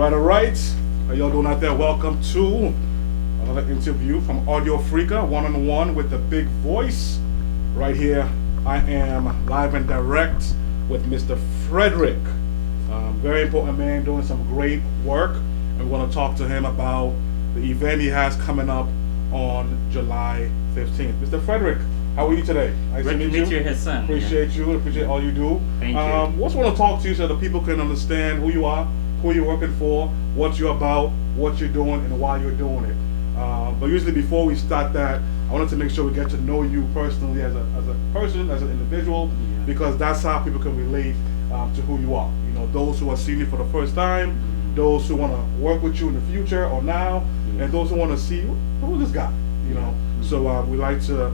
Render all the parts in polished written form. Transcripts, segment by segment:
All right. How y'all doing out there? Welcome to another interview from Audio Freaka, one-on-one with the big voice. Right here, I am live and direct with Mr. Frederick. Very important man doing some great work. And we want to talk to him about the event he has coming up on July 15th. Mr. Frederick, how are you today? Nice to meet you, Hassan. Appreciate you. Appreciate all you do. Thank you. Just want to talk to you so that people can understand who you are, who you're working for, what you're about, what you're doing, and why you're doing it. But usually before we start that, I wanted to make sure we get to know you personally as a person, as an individual, because that's how people can relate to who you are. You know, those who are seeing you for the first time, those who want to work with you in the future or now, and those who want to see who is this guy. You know, so we like to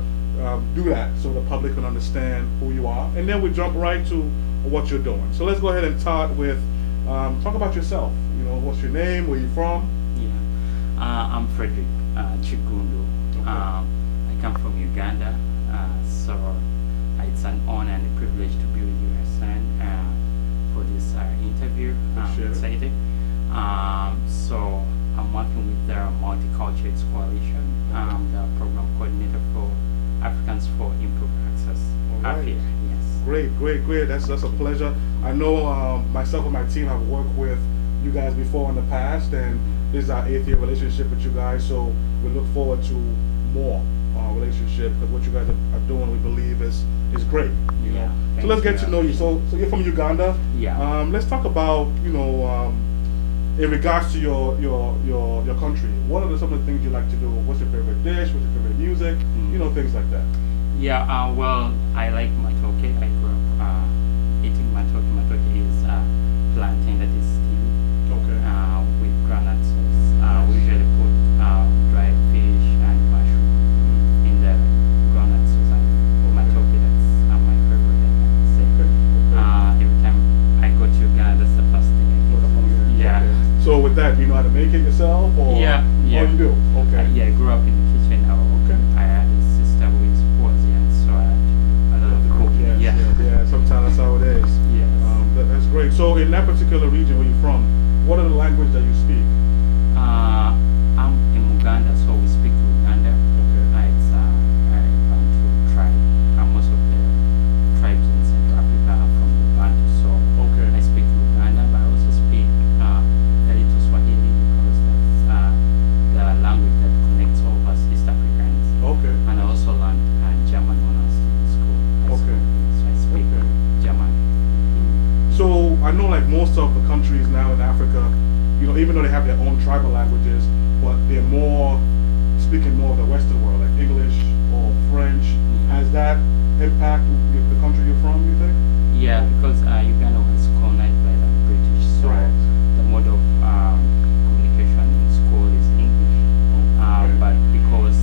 do that so the public can understand who you are, and then we jump right to what you're doing. So let's go ahead and start with talk about yourself. You know, what's your name? Where you from? I'm Frederick Chigundo. Okay. I come from Uganda, so it's an honor and a privilege to be with you, Hassan, for this interview. I'm excited. So I'm working with the Multicultures Coalition. I'm the program coordinator for Africans for Improved Access. AFIA, yes. Great. That's a pleasure. I know myself and my team have worked with you guys before in the past, and this is our 8th year relationship with you guys. So we look forward to more relationship, because what you guys are doing, we believe is great. You know. So let's get to know you. So you're from Uganda. Yeah. Let's talk about in regards to your country. What are some of the things you like to do? What's your favorite dish? What's your favorite music? You know, things like that. Yeah, well, I like matoke. I grew up eating matoke. Matoke is plantain that is steamed with granite sauce. We usually put dried fish and mushroom in the granite sauce and matoke. That's my favorite, I can say. Every time I go to Uganda, that's the first thing I think about. Yeah. Okay. So with that, do you know how to make it yourself? Or Yeah. Oh, you do? Okay. I grew up in the kitchen. Okay. I had a sister who was young, so I had a lot of cooking. Yeah. Sometimes that's how it is. Yes. That's great. So in that particular region where you're from, what are the languages that you speak? I'm in Uganda, so we speak Uganda. Okay. It's a Bantu tribe. Most of the tribes in Central Africa are from the Bantu, so Okay. I speak Uganda, but I also speak a little Swahili, because that's the language that connects all of us East Africans. Okay. And I also learned German when I was in school. Okay. So I speak Okay. German. So I know like most of the countries now in Africa, you know, even though they have their own tribal languages, but they're more speaking more of the Western world, like English or French. Has that impact the country you're from, you think? Yeah, because Uganda was colonized by the British, so Right. the mode of communication in school is English. Okay. But because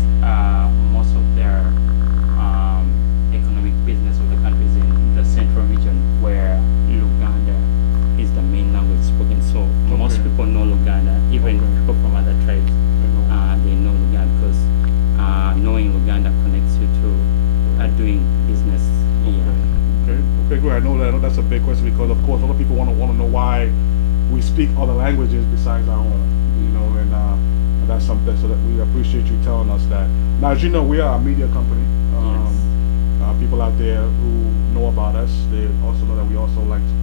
most of their economic business of the country is in the central region, where Luganda is the main language spoken, so most Okay. people know Luganda, even Okay. people from other tribes. They know Luganda because knowing Luganda connects you to doing business here. Okay, great. I know that's a big question, because of course a lot of people want to know why we speak other languages besides our own. You know, and that's something, so that we appreciate you telling us that. Now, as you know, we are a media company. People out there who know about us, they also know that we also like to,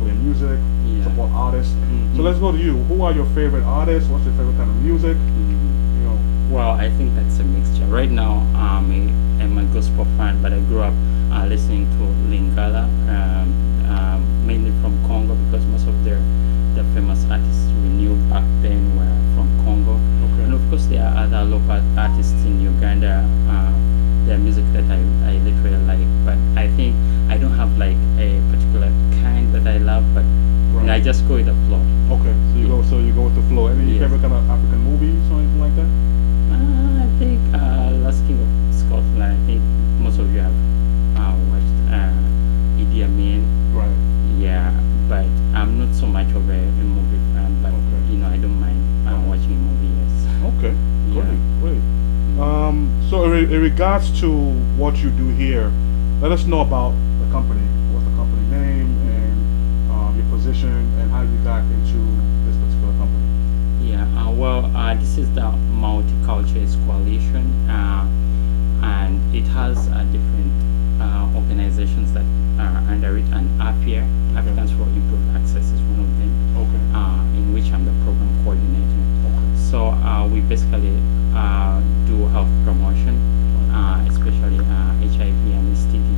play music, support artists. So let's go to you. Who are your favorite artists? What's your favorite kind of music? You know. Well, I think that's a mixture. Right now, I'm a gospel fan, but I grew up listening to Lingala, mainly from Congo, because most of the famous artists we knew back then were from Congo. Okay. And of course, there are other local artists in Uganda. Their music that I literally like, but I think I don't have like a particular kind that I love, but I just go with the flow. Okay, so you go with the flow. Any favorite kind of African movies or anything like that? I think Last King of Scotland. I think most of you have watched Idi Amin. Right. Yeah, but I'm not so much of a movie fan, but I don't mind watching movies. Okay, Yeah. great. So in regards to what you do here, let us know about the company. What's the company name and your position, and how you got into this particular company? This is the Multicultures Coalition, and it has different organizations that are under it, and AFIA, Africans for Improved Access, is one of them, in which I'm the program coordinator. So we basically do health promotion, especially HIV and STD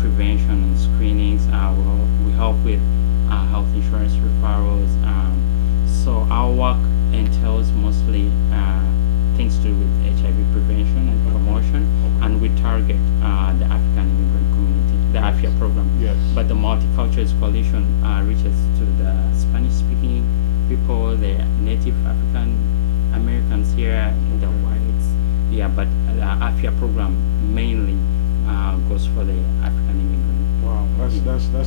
prevention and screenings. We help with health insurance referrals. So our work entails mostly things to do with HIV prevention and promotion, and we target the African immigrant community, the AFIA program. Yes. But the Multicultures Coalition reaches to the Spanish-speaking people, the Native African Americans here, the whites. Yeah, but the AFIA program mainly goes for the African immigrant. Wow,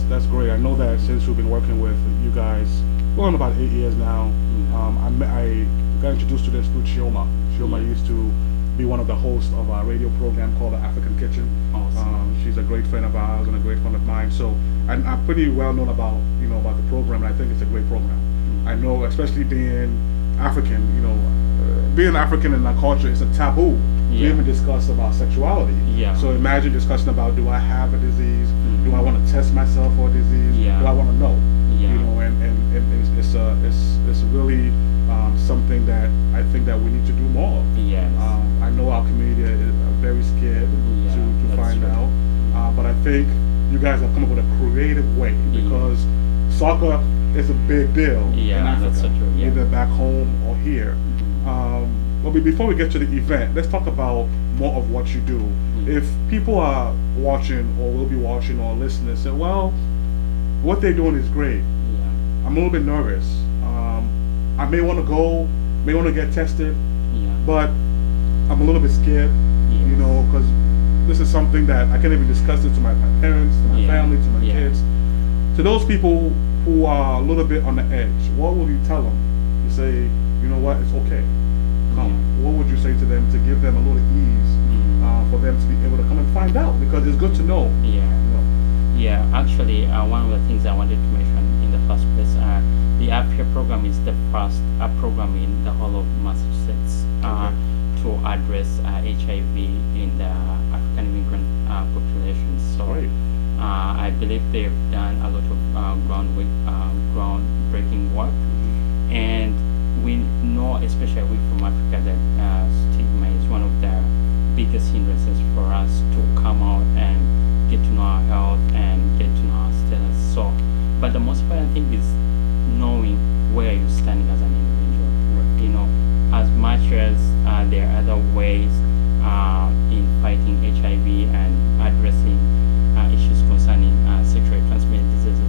that's great. I know that since we've been working with you guys, going about 8 years now. I got introduced to this through Chioma. Chioma used to be one of the hosts of our radio program called the African Kitchen. Awesome. She's a great friend of ours and a great friend of mine. So I'm pretty well known about about the program, and I think it's a great program. I know, especially being African, being African in our culture, it's a taboo to even discuss about sexuality. Yeah. So imagine discussing about, do I have a disease? Do I want to test myself for a disease? Yeah. Do I want to know? Yeah. And it's really something that I think that we need to do more of. Yes. I know our community is very scared to find out, but I think you guys have come up with a creative way, because soccer is a big deal in Africa, that's so true. Yeah. either back home or here. But before we get to the event, let's talk about more of what you do. If people are watching or will be watching or listening and say, well, what they're doing is great, I'm a little bit nervous. I may want to go, may want to get tested, but I'm a little bit scared, because this is something that I can't even discuss it to my parents, to my family, to my kids. To those people who are a little bit on the edge, what will you tell them? You say, you know what, it's okay, come. What would you say to them to give them a little ease for them to be able to come and find out? Because it's good to know. Actually, one of the things I wanted to mention in the first place, the AFIA program is the first program in the whole of Massachusetts to address HIV in the African immigrant population. So I believe they've done a lot of groundbreaking work, and we know, especially we from Africa, that stigma is one of the biggest hindrances for us to come out and get to know our health and get to know our status. So, but the most important thing is knowing where you're standing as an individual. As much as there are other ways in fighting HIV and addressing issues concerning sexually transmitted diseases,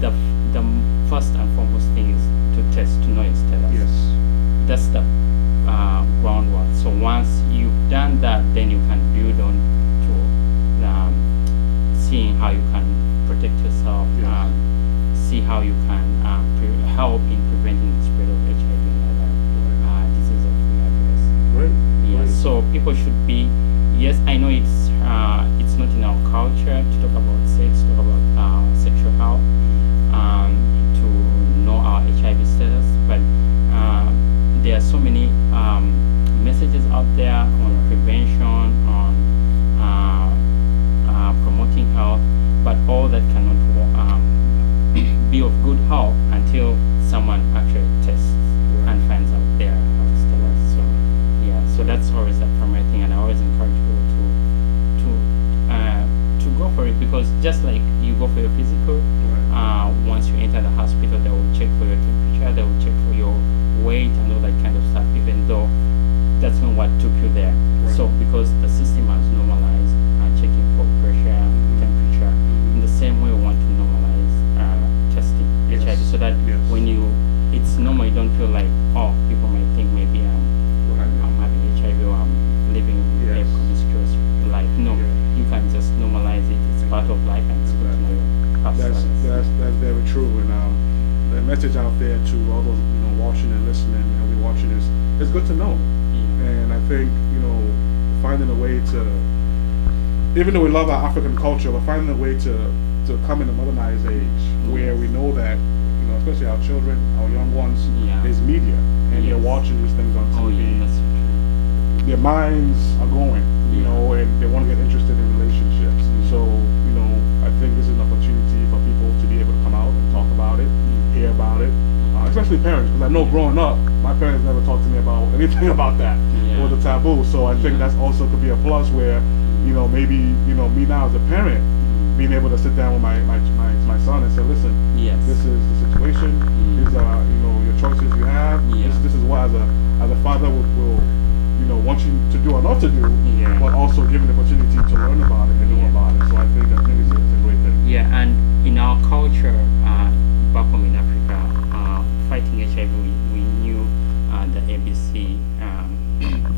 the first and foremost thing is to test to know your status. Yes. That's the groundwork. So once you've done that, then you can build on to seeing how you can protect yourself, see how you can help in preventing the spread of HIV and other diseases of the address. Great. So people should be. Yes, I know it's not in our culture to talk about sex, talk about sexual health, to know our HIV status, but there are so many messages out there on prevention, on promoting health, but all that cannot be of good help until someone actually tests and finds out their health status. So that's always the primary thing, and I always encourage people to go for it, because just like you go for your physical, once you enter the hospital, they will check for your temperature, they will check for your weight and all that kind of stuff, even though that's not what took you there. So because the system has normalized checking for pressure, temperature, in the same way we want to normalize testing HIV, so that when it's normal, you don't feel like, oh, people might think maybe I'm having HIV or I'm living a promiscuous life. No, you can just normalize it. It's part of life, and it's good to know your past status. That's very true, and the message out there to all those watching and listening and we watching is, it's good to know. And I think finding a way to, even though we love our African culture, but finding a way to come in the modernized age where we know that especially our children, our young ones, Yeah. is media, and they're Yes. watching these things on TV. Oh yeah, that's true. Their minds are going, you Yeah. know, and they want to get interested in relationships. Yeah. So, you know, I think this is an opportunity for people to be able to come out and talk about it, hear about it, especially parents, because I know growing up, my parents never talked to me about anything about that. Yeah. It was a taboo. So I think Yeah. that's also could be a plus where, you know, maybe, you know, me now as a parent, being able to sit down with my son and say, listen, Yes. this is the situation. These are, you know, your choices you have. Yeah. This is what as a father will you know, want you to do or not to do, Yeah. but also given the opportunity to learn about it and know Yeah. about it. So I think it's a great thing. Yeah, and in our culture, back home in Africa, fighting HIV, we knew the ABC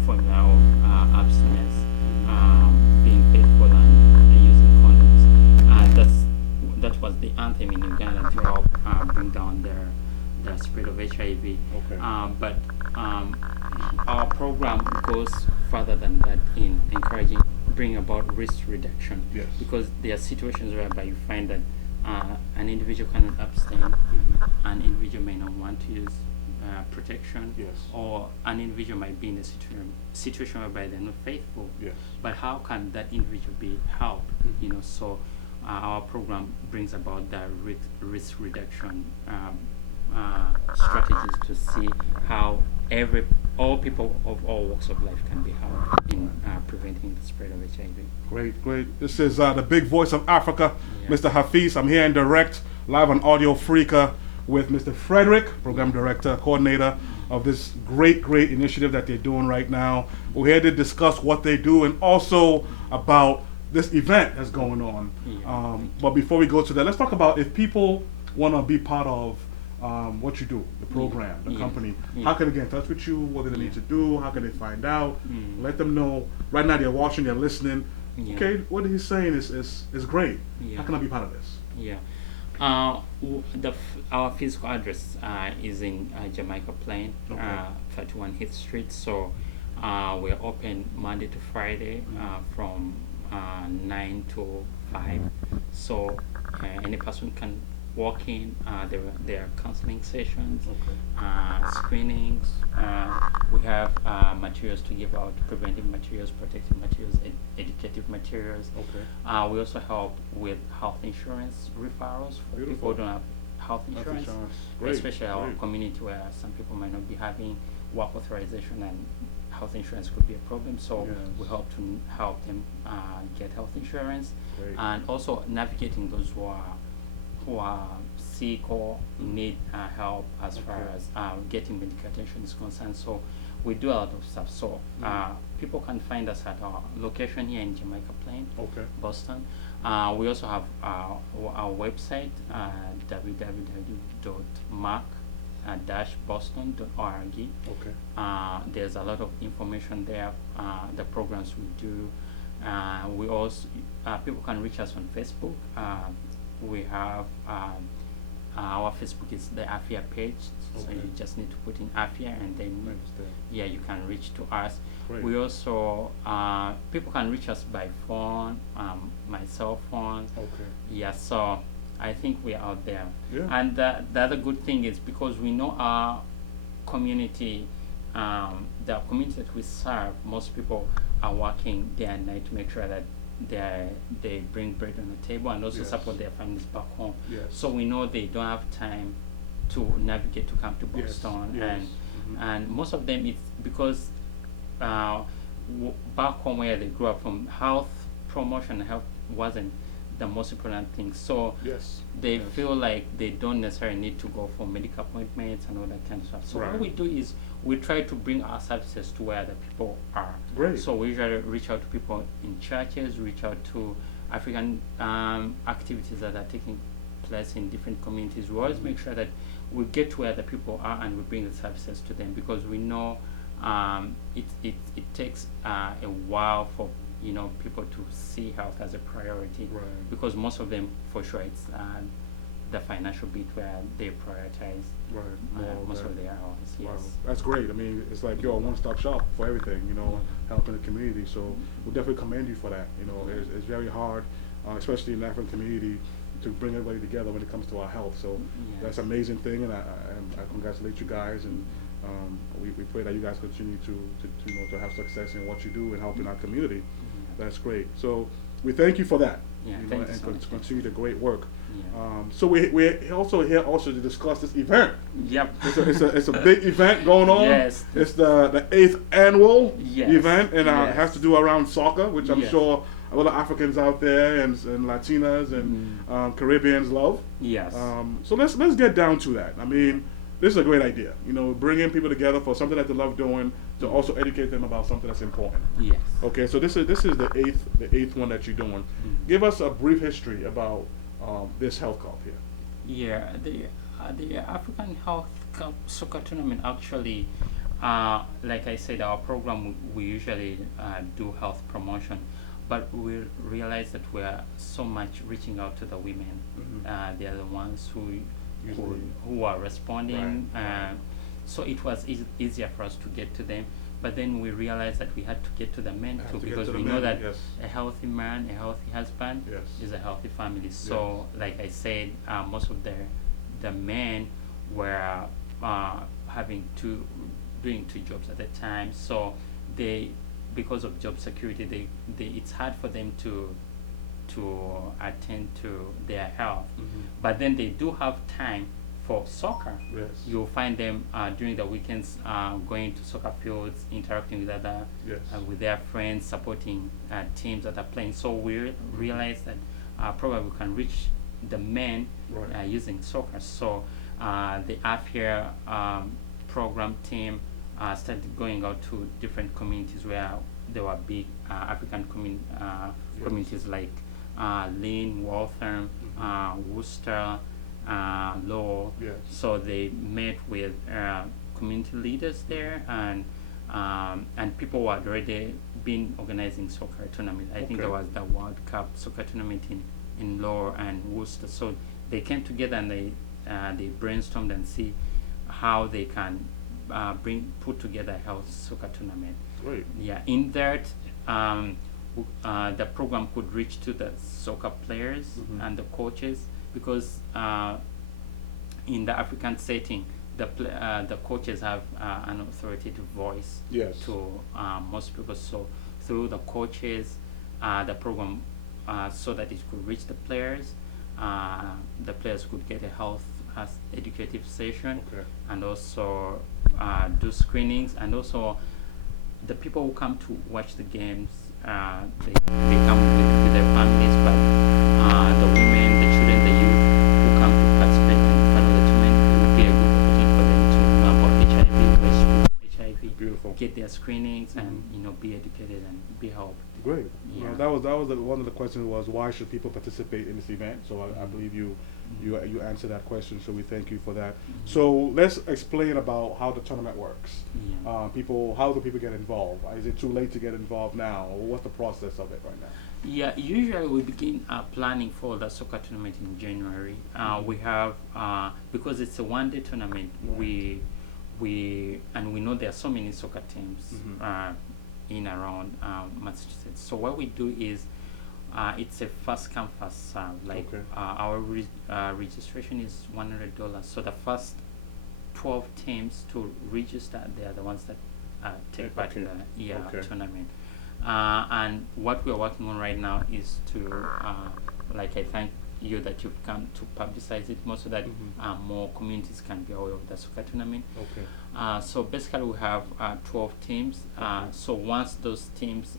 formula of abstinence, being faithful and using condoms. That was the anthem in Uganda to help bring down the spread of HIV. Okay. But our program goes further than that in encouraging, bring about risk reduction. Yes. Because there are situations whereby you find that an individual cannot abstain, an individual may not want to use protection, Yes. or an individual might be in a situation whereby they're not faithful. Yes. But how can that individual be helped? You know, so our program brings about the risk reduction strategies to see how all people of all walks of life can be helped in preventing the spread of HIV. Great. This is the big voice of Africa, Yeah. Mr. Hafiz. I'm here in direct, live on Audio Freaka with Mr. Frederick, Program Director, Coordinator of this great initiative that they're doing right now. We're here to discuss what they do and also about this event that's going on. Yeah. But before we go to that, let's talk about if people want to be part of what you do, the program, the Yeah. company. Yeah. How can they get in touch with you? What do they need to do? How can they find out? Let them know. Right now they're watching, they're listening. Yeah. Okay, what he's saying is great. Yeah. How can I be part of this? Yeah. Our physical address is in Jamaica Plain, Okay. 31 Heath Street. So we're open Monday to Friday from 9 to 5. So any person can walk in. There are counseling sessions, screenings. We have materials to give out, preventive materials, protective materials, educative materials. Okay. We also help with health insurance referrals for Beautiful. people who don't have health insurance, Great. especially our Great. community where some people might not be having work authorization and health insurance could be a problem. So Yes. we help them get health insurance, Great. and also navigating those who are sick or need help as far Okay. as getting medical attention is concerned. So we do a lot of stuff. So people can find us at our location here in Jamaica Plain, Okay. Boston. We also have our website, www.mark-boston.org. Okay. There's a lot of information there, the programs we do. We also, people can reach us on Facebook. We have our Facebook is the AFIA page, so Okay. you just need to put in AFIA and then Understand. yeah, you can reach to us. Great. We also people can reach us by phone, my cell phone. Okay. Yeah, so I think we're out there. Yeah. And the other good thing is because we know our community, the community that we serve, most people are working day and night to make sure that they bring bread on the table and also Yes. support their families back home. Yes. So we know they don't have time to navigate to come to Yes, Boston, yes. and most of them it's because back home where they grew up from, health promotion, health wasn't the most important thing. So Yes. they Yes. feel like they don't necessarily need to go for medical appointments and all that kind of stuff. So Right. what we do is we try to bring our services to where the people are. Great. So we usually reach out to people in churches, reach out to African activities that are taking place in different communities. We always make sure that we get to where the people are and we bring the services to them, because we know it takes a while for people to see health as a priority, Right. because most of them, for sure, it's the financial bit where they prioritize Right. More most that. of their hours. Wow, Yes. that's great. I mean, it's like you're a one-stop shop for everything, helping the community. So we definitely commend you for that. It's very hard, especially in the African community, to bring everybody together when it comes to our health. So Yes. that's an amazing thing, and I congratulate you guys, and we pray that you guys continue to have success in what you do and helping our community. That's great. So we thank you for that. Yeah, you know, thank you and so much. continue the great work. Yeah. So we're also here also to discuss this event. Yep. It's a big event going on. Yes. It's the 8th annual Yes. event, and it Yes. has to do around soccer, which I'm Yes. sure a lot of Africans out there and Latinas and Caribbeans love. Yes. So let's get down to that. I mean, this is a great idea. You know, bringing people together for something that they love doing to also educate them about something that's important. Yes. Okay, so this is the eighth one that you're doing. Give us a brief history about this health cup here. Yeah, the African Health Cup soccer tournament actually, like I said, our program we usually do health promotion, but we realize that we are so much reaching out to the women. They are the ones who are responding. Right. So it was easier for us to get to them. But then we realized that we had to get to the men Have too, to get because to the we know men, that yes. a healthy man, a healthy husband Yes. is a healthy family. So, like I said, most of the men were doing two jobs at a time. So they, because of job security, it's hard for them to attend to their health. But then they do have time for soccer. Yes. You'll find them during the weekends going to soccer fields, interacting with other, Yes. with their friends, supporting teams that are playing. So we realized that probably we can reach the men Right. using soccer. So the AFIA program team started going out to different communities where there were big African communities like Lynn, Waltham, Worcester, Law. Yes. So they met with community leaders there, and people who had already been organizing soccer tournament. I think there was the World Cup soccer tournament in Law and Worcester. So they came together and they brainstormed and see how they can put together a health soccer tournament. Great. Yeah, in that the program could reach to the soccer players and the coaches, because in the African setting, the coaches have an authoritative voice Yes. to most people. So through the coaches, the program, so that it could reach the players could get a health educative session, and also do screenings, and also the people who come to watch the games, they come with their families, but the women, the children, the youth who come to participate in part of the tournament, it would be a good opportunity for them to know about HIV, Beautiful. get their screenings, and be educated and be helped. Great. Yeah. Well, that was one of the questions was why should people participate in this event? So I believe you answered that question. So we thank you for that. So let's explain about how the tournament works. Yeah. How do people get involved? Is it too late to get involved now? Or what's the process of it right now? Yeah, usually we begin planning for the soccer tournament in January. We have because it's a one-day tournament. We know there are so many soccer teams in around Massachusetts. So what we do is it's a first come first serve. Our registration is $100. So the first 12 teams to register, they are the ones that take part in the tournament. And what we are working on right now is to, I thank you that you've come to publicize it more, so that more communities can be aware of the soccer tournament. So basically we have 12 teams. So once those teams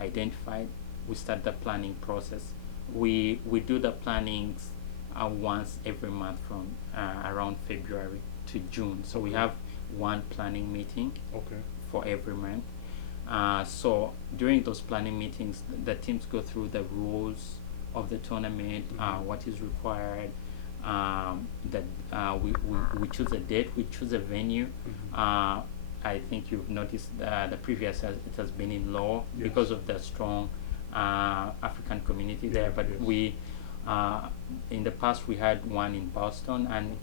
identified, we start the planning process. We do the plannings once every month from around February to June. So we have one planning meeting for every month. So during those planning meetings, the teams go through the rules of the tournament, what is required. We choose a date, we choose a venue. I think you've noticed the previous it has been in Law because of the strong African community there. But we in the past we had one in Boston, and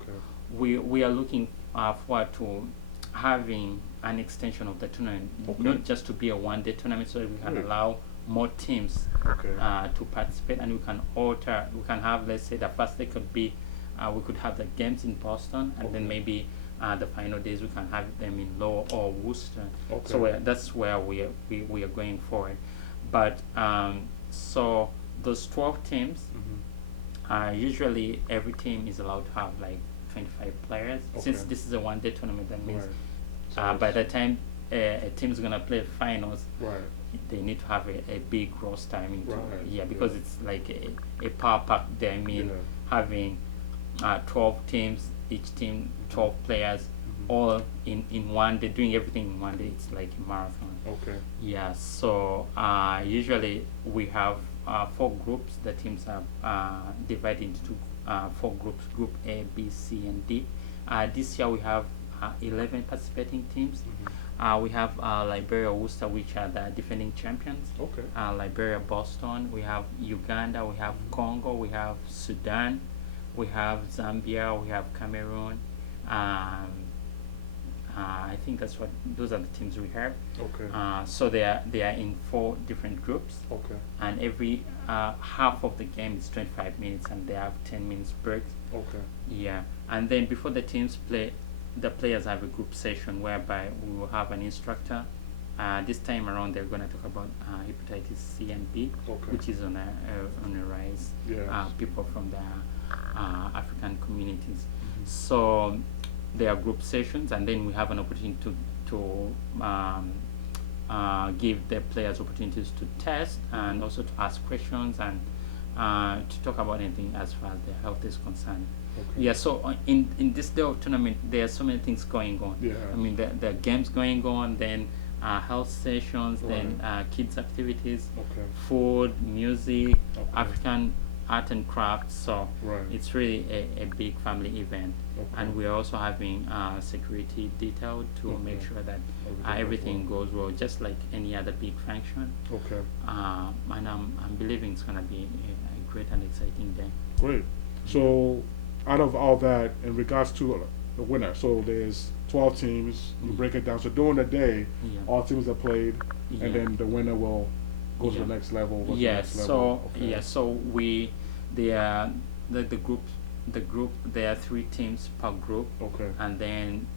we are looking forward to having an extension of the tournament, not just to be a one-day tournament, so that we can allow more teams Okay. to participate, and we can alter. We can have, let's say, the first day could be we could have the games in Boston, and then Okay. maybe the final days we can have them in Lowell or Worcester. Okay. So that's where we are going for it. But so those 12 teams, usually every team is allowed to have like 25 players. Since Okay. this is a one-day tournament, that means Right. So by it's- the time a team is gonna play finals, Right. they need to have a big roster. I mean, Right, yeah, because yeah. it's like a power pack there. I mean, Yeah. having 12 teams, each team 12 players, all in one day, doing everything in one day. It's like a marathon. Okay. Yeah. So usually we have 4 groups. The teams are divided into 4 groups: Group A, B, C, and D. This year we have 11 participating teams. We have Liberia, Worcester, which are the defending champions. Okay. Liberia, Boston. We have Uganda. We have Congo. We have Sudan. We have Zambia. We have Cameroon. I think those are the teams we have. Okay. So they are in 4 different groups, Okay. and every half of the game is 25 minutes, and they have 10 minutes breaks. Okay. Yeah, and then before the teams play, the players have a group session whereby we will have an instructor. This time around, they're going to talk about hepatitis C and B, Okay. which is on a rise. Yes. People from the African communities. So there are group sessions, and then we have an opportunity to give the players opportunities to test and also to ask questions and to talk about anything as far as their health is concerned. Okay. Yeah, so in this day of tournament, there are so many things going on. Yeah. I mean, there are games going on, then health sessions, then kids activities, Okay. food, music, Okay. African art and crafts. So Right. it's really a big family event. Okay. And we're also having security detail to Okay. make sure that Everything goes everything goes well, just like any other big function. Okay. And I'm believing it's gonna be a great and exciting day. Great. So, out of all that, in regards to the winner, so there's 12 teams. You break it down. So during the day, Yeah. all teams are played, Yeah. and then the winner will go to Yeah. the next level. go to the Yes. next So level. Okay. yeah. So the group there are 3 teams per group, Okay. and then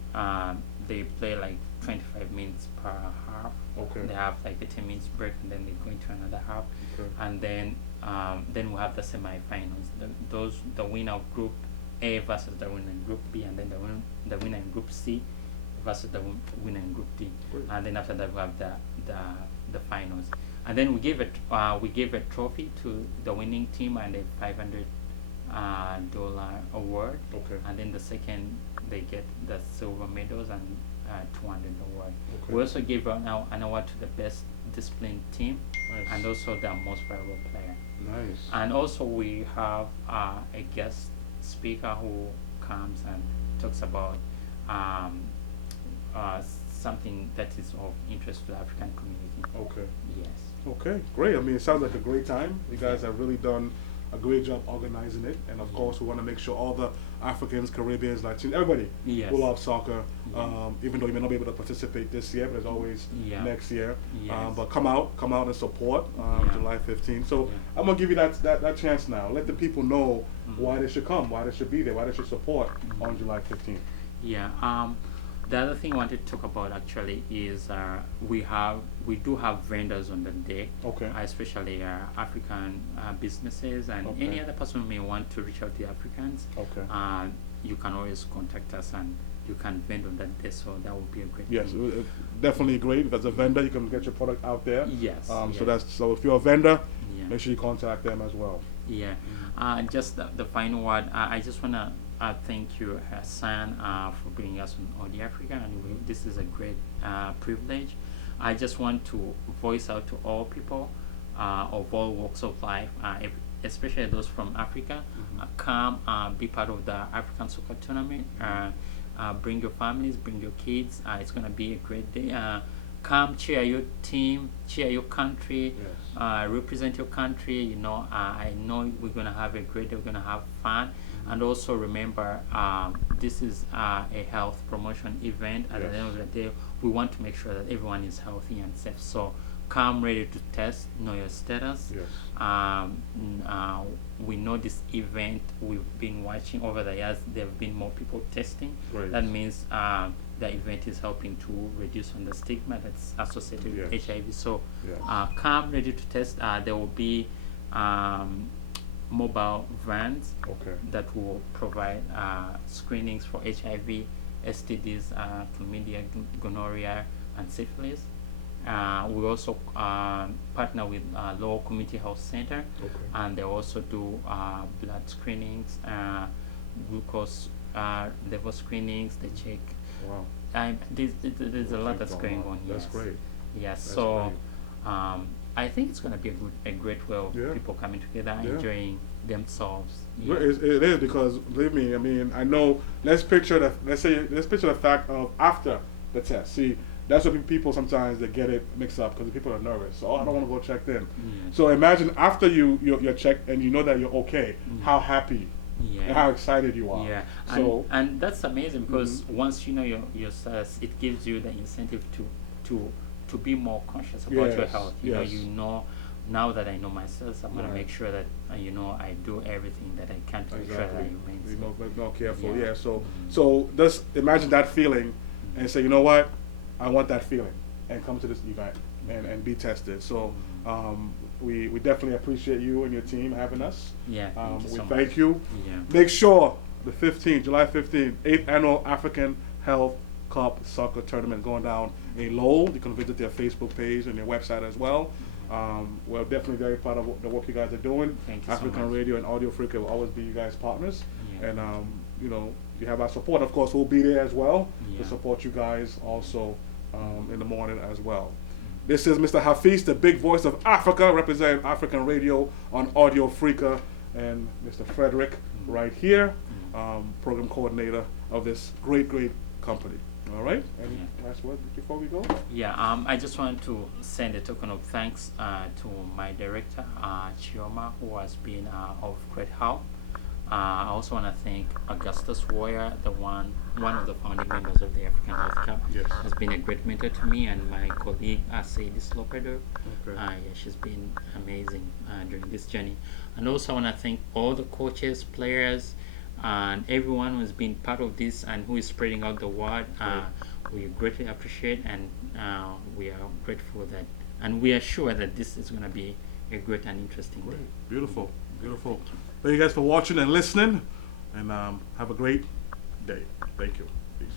they play like 25 minutes per half. Okay. They have like a 10 minutes break, and then they go into another half, Okay. and then we have the semifinals. The winner of Group A versus the winner in Group B, and then the winner in Group C versus the winner in Group D, Great. and then after that we have the finals, and then we gave a trophy to the winning team and a $500 award. Okay. And then the second, they get the silver medals and 200 award. Okay. We also gave an award to the best disciplined team, Nice. and also the most valuable player. Nice. And also we have a guest speaker who comes and talks about something that is of interest to the African community. Okay. Yes. Okay, great. I mean, it sounds like a great time. You guys have really done a great job organizing it, and of Yeah. course, we want to make sure all the Africans, Caribbeans, Latinos, everybody Yes. who love soccer. Yeah. Even though you may not be able to participate this year, but there's always Yeah. next year. Yes. But come out and support Yeah. July 15th. So Yeah. I'm gonna give you that chance now. Let the people know Mhm. why they should come, why they should be there, why they should support Mhm. on July 15th. Yeah. The other thing I wanted to talk about actually is we do have vendors on the day. Okay. Especially African businesses and Okay. any other person who may want to reach out to the Africans. Okay. You can always contact us and you can vend on that day. So that would be a great Yes, thing. definitely great. If as a vendor, you can get your product out there. Yes. So if you're a vendor, Yeah. make sure you contact them as well. Yeah. Just the final word. I just wanna thank you, Hassan, for bringing us on Audio Africa, and this is a great privilege. I just want to voice out to all people of all walks of life, especially those from Africa. Come, be part of the African Soccer Tournament. Bring your families, bring your kids. It's gonna be a great day. Come cheer your team, cheer your country, Yes. represent your country. I know we're gonna have a great day. We're gonna have fun, and also remember, this is a health promotion event. At the Yes. end of the day, we want to make sure that everyone is healthy and safe. So come ready to test, know your status. Yes. We know this event, we've been watching over the years, there have been more people testing. Great. That means the event is helping to reduce on the stigma that's associated with Yes. HIV. So Yes. come ready to test. There will be mobile vans Okay. that will provide screenings for HIV, STDs, chlamydia, gonorrhea, and syphilis. We also partner with Lowell Community Health Center, Okay. and they also do blood screenings, glucose level screenings. They check. Wow. There's a lot that's going on. That's Yes. great. Yes. That's So great. I think it's going to be a great way of Yeah. people coming together, Yeah. enjoying themselves. Well, it is because believe me, I mean, I know. Let's picture the fact of after the test. See, that's what people sometimes they get it mixed up because people are nervous. So, I don't want to go checked in. So imagine after you're checked and you know that you're okay, how happy and how excited you are. Yeah, So and that's amazing because once you know your status, it gives you the incentive to be more conscious about your Yes, health. yes. You know, now that I know my status, I'm gonna Right. make sure that I do everything that I can to make sure that I exactly, remain be safe. more careful. Yeah. Yeah. So just imagine that feeling and say, you know what, I want that feeling, and come to this event and be tested. So we definitely appreciate you and your team having us. Yeah, thank you We so thank much. you. Yeah. Make sure the 15th, July 15th, 8th annual African Health Cup soccer tournament going down in Lowell. You can visit their Facebook page and their website as well. We're definitely very proud of the work you guys are doing. Thank you so African much. Radio and Audio Freak will always be you guys' partners. Yeah. And you have our support. Of course, we'll be there as well to Yeah. support you guys also in the morning as well. This is Mr. Hafiz, the big voice of Africa, representing African Radio on Audio Freaka, and Mr. Frederick right here, program coordinator of this great company. All right. Any last word before we go? Yeah, I just want to send a token of thanks to my director, Chioma, who has been of great help. I also want to thank Augustus Warrior, one of the founding members of the African Health Cup. Yes. Has been a great mentor to me, and my colleague, Sadie Slopedo. Okay. Yeah, she's been amazing during this journey. And also I want to thank all the coaches, players, and everyone who's been part of this and who is spreading out the word. We greatly appreciate, and we are grateful that, and we are sure that this is going to be a great and interesting day. Beautiful. Thank you guys for watching and listening, and have a great day. Thank you. Peace.